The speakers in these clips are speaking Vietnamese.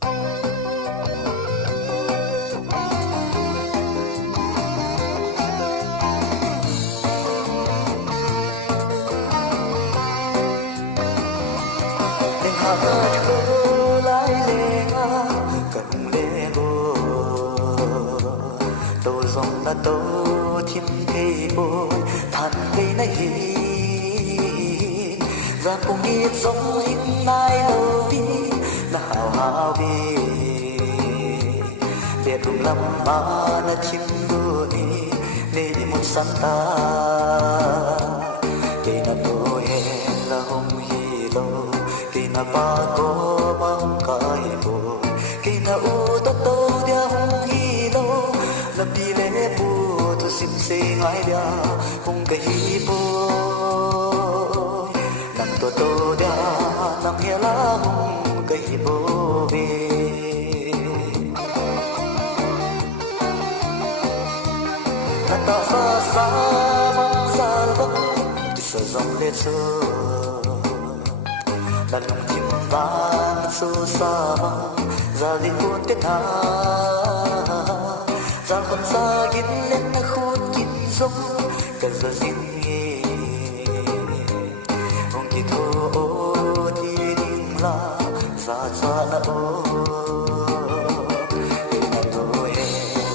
Tình hạ cơ lại lệ nga cần lệ bồ tô dòng là tô chim cây bồ than cây này hi ra cùng biết giống hình nai hầu đi là hào hào đi để cùng lắm mà là chim đua đi để một santa để là tôi là hồng hi lâu na pa ko mang kai bo kina u to to dia hong hi lo la pi le pu to sim se ngai dia hong ka hi bo nam to dia nam he la hong ka hi bo ve na ta sa mang sa ba ti sa zong le so đàn lòng chim vang xô xa ra đi cuốn tết hà ra con xa kín lên na khôn kín giống cả giờ xin nghe ông chỉ thô ô thì đinh la ra xa na ô để na tôi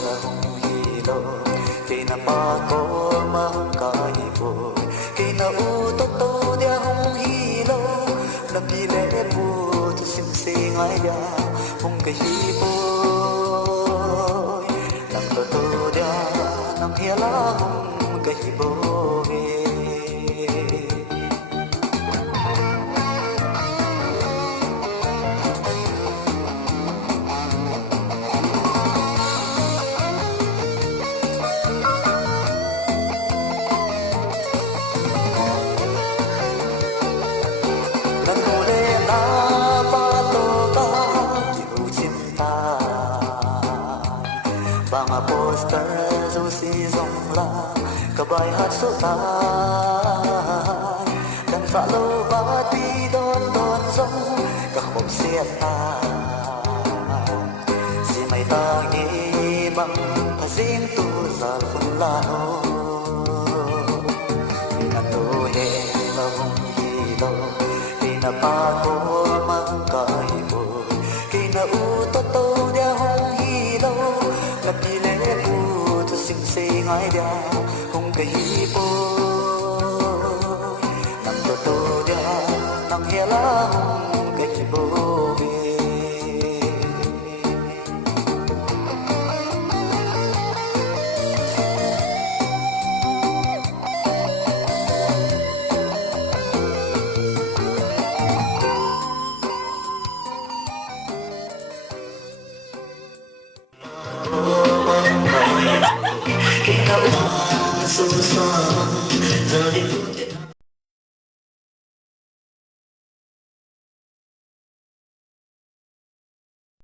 là hồng hi lo để na ba có mà hồng cái vô để na u to to dia hồng hi lo na pi le pu tu sim se ngai ya hong ka hi po nam to dia nam hia la hong ka hi po ve bang poster du si dòng la cả bài hát số ta đang phá lô và đi đón đón giống cả hộp xe ta si mày ta nghĩ bằng phải xin tu giờ phân la nô na tu he la hong hi lo đi na pa ko mang kai bo ki na u to to dia hong hi lo la pi le pu tu sim se ngai dia hong ka hi po nam to dia nam he la hong ka hi po ve Hãy subscribe cho kênh Ghiền Mì Gõ để không bỏ lỡ những video hấp dẫn.